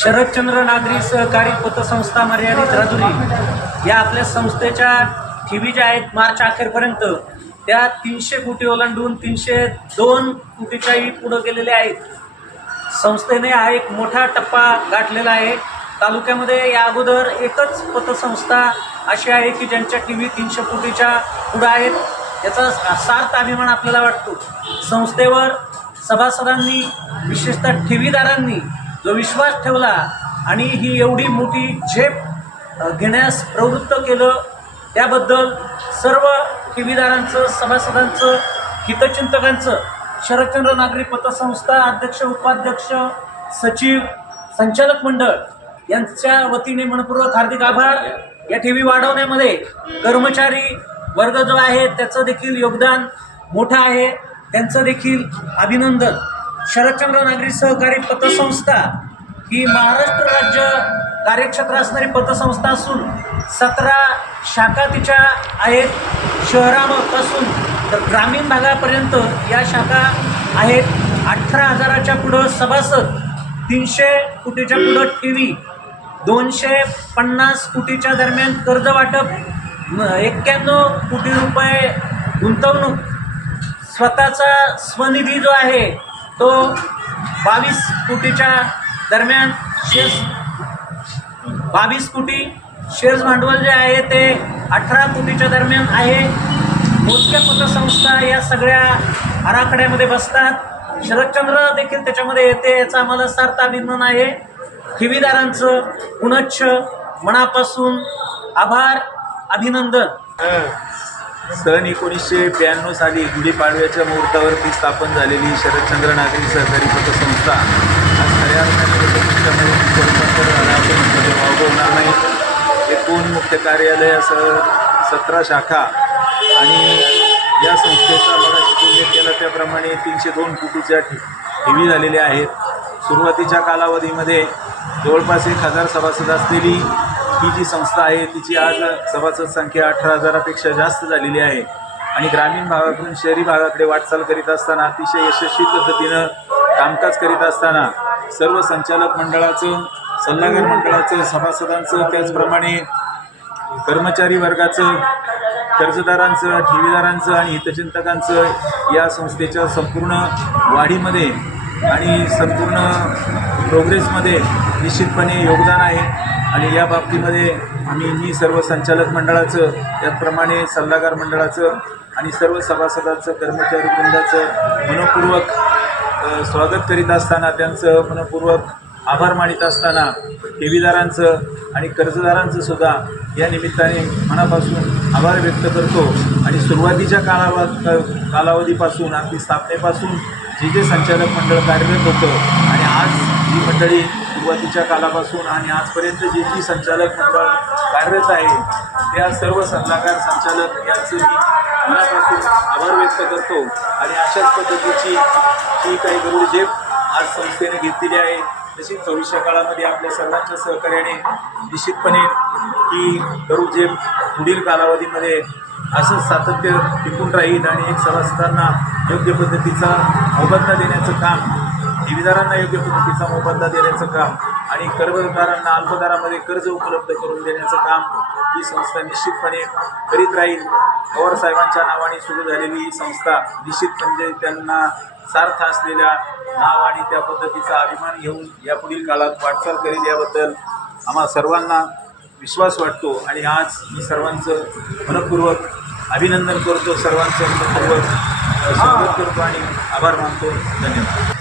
शरदचंद्र नागरी सहकारी पतसंस्था मर्यादित राजुरी या आपल्या संस्थेच्या ठेवी ज्या आहेत मार्च अखेरपर्यंत त्या 300 कोटी ओलांडून 302 कोटीच्याही पुढे गेलेल्या आहेत. संस्थेने हा एक मोठा टप्पा गाठलेला आहे. तालुक्यामध्ये या अगोदर एकच पतसंस्था अशी आहे की ज्यांच्या ठेवी 300 कोटीच्या पुढे आहेत. याचा सार्थ अभिमान आपल्याला वाटतो. संस्थेवर सभासदांनी विशेषतः ठेवीदारांनी जो विश्वास ठेवला आणि ही एवढी मोठी झेप घेण्यास प्रवृत्त केलं त्याबद्दल सर्व ठेवीदारांचं, सभासदांचं, हितचिंतकांचं, शरदचंद्र नागरी पतसंस्था अध्यक्ष, उपाध्यक्ष, सचिव, संचालक मंडळ यांच्या वतीने मनपूर्वक हार्दिक आभार. या ठेवी वाढवण्यामध्ये कर्मचारी वर्ग जो आहे त्याचं देखील योगदान मोठं आहे, त्यांचं देखील अभिनंदन. शरदचंद्र नागरी सहकारी पतसंस्था ही महाराष्ट्र राज्य कार्यक्षेत्र असणारी पतसंस्था असून 17 शाखा तिच्या आहेत. शहरापासून तर ग्रामीण भागापर्यंत या शाखा आहेत. 18,000च्या पुढं सभासद, 300 कोटीच्या पुढं ठेवी, 250 कोटीच्या दरम्यान कर्ज वाटप, 91 कोटी रुपये गुंतवणूक, स्वतःचा स्वनिधी जो आहे तो 22 कोटीच्या दरम्यान, शेअर्स 22 कोटी, शेअर्स भांडवल जे आहे ते 18 कोटीच्या दरम्यान आहे. मोजक्या पतसंस्था या सगळ्या आराखड्यामध्ये बसतात. शरदचंद्र देखील त्याच्यामध्ये येते, याचा आम्हाला सार्थ अभिमान आहे. ठेवीदारांचं पुनश्च मनापासून आभार, अभिनंदन. सन 1992 साली गुढीपाडव्याच्या मुहूर्तावरती स्थापन झालेली शरदचंद्र नागरी सहकारी पतसंस्था आज खऱ्या अर्थाने स्वतंत्र होणार नाही. एकूण मुख्य कार्यालयासह 17 शाखा आणि या संस्थेचा मगाशी उल्लेख केला त्याप्रमाणे 302 कोटीच्या ठेवी झालेल्या आहेत. सुरुवातीच्या कालावधीमध्ये जवळपास 1,000 सभासद असलेली ही जी संस्था आहे तिची आज सभासद संख्या 18,000पेक्षा जास्त झालेली आहे आणि ग्रामीण भागातून शहरी भागाकडे वाटचाल करीत असताना अतिशय यशस्वी पद्धतीनं कामकाज करीत असताना सर्व संचालक मंडळाचं, सल्लागार मंडळाचं, सभासदांचं, त्याचप्रमाणे कर्मचारी वर्गाचं, कर्जदारांचं, ठेवीदारांचं आणि हितचिंतकांचं या संस्थेच्या संपूर्ण वाढीमध्ये आणि संपूर्ण प्रोग्रेसमध्ये निश्चितपणे योगदान आहे. आणि या बाबतीमध्ये आम्ही सर्व संचालक मंडळाचं, त्याचप्रमाणे सल्लागार मंडळाचं आणि सर्व सभासदांचं, कर्मचारी वृंदाचं मनपूर्वक स्वागत करीत असताना, त्यांचं मनपूर्वक आभार मानित असताना ठेवीदारांचं आणि कर्जदारांचं सुद्धा या निमित्ताने मनापासून आभार व्यक्त करतो. आणि सुरुवातीच्या कालावधीपासून अगदी स्थापनेपासून जे संचालक मंडळ कार्यरत होतं आणि आज जी मंडळी सुरुवातीच्या कालापासून आणि आजपर्यंत जी संचालक मंडळ कार्यरत आहे त्या सर्व सल्लागार, संचालक यांचं मी मनापासून आभार व्यक्त करतो. आणि अशाच पद्धतीची ही काही गरुड झेप आज संस्थेने घेतलेली आहे. तशीच भविष्य काळामध्ये आपल्या सर्वांच्या सहकार्याने निश्चितपणे ही गरुड झेप पुढील कालावधीमध्ये असंच सातत्य टिकून राहील आणि एक सभासदांना योग्य पद्धतीचा मोबदला देण्याचं काम, ठेवीदारांना योग्य पद्धतीचा मोबदला देण्याचं काम आणि कर्जदारांना अल्पदरामध्ये कर्ज उपलब्ध करून देण्याचं काम ही संस्था निश्चितपणे करीत राहील. पवार साहेबांच्या नावाने सुरू झालेली ही संस्था निश्चित म्हणजे त्यांना सार्थ असलेल्या नाव आणि त्या पद्धतीचा अभिमान घेऊन यापुढील काळात वाटचाल करेल याबद्दल आम्हा सर्वांना विश्वास वाटतो. आणि आज मी सर्वांचं मनपूर्वक अभिनंदन करतो, सर्वांचं मनपूर्वक स्वागत करतो आणि आभार मानतो. धन्यवाद.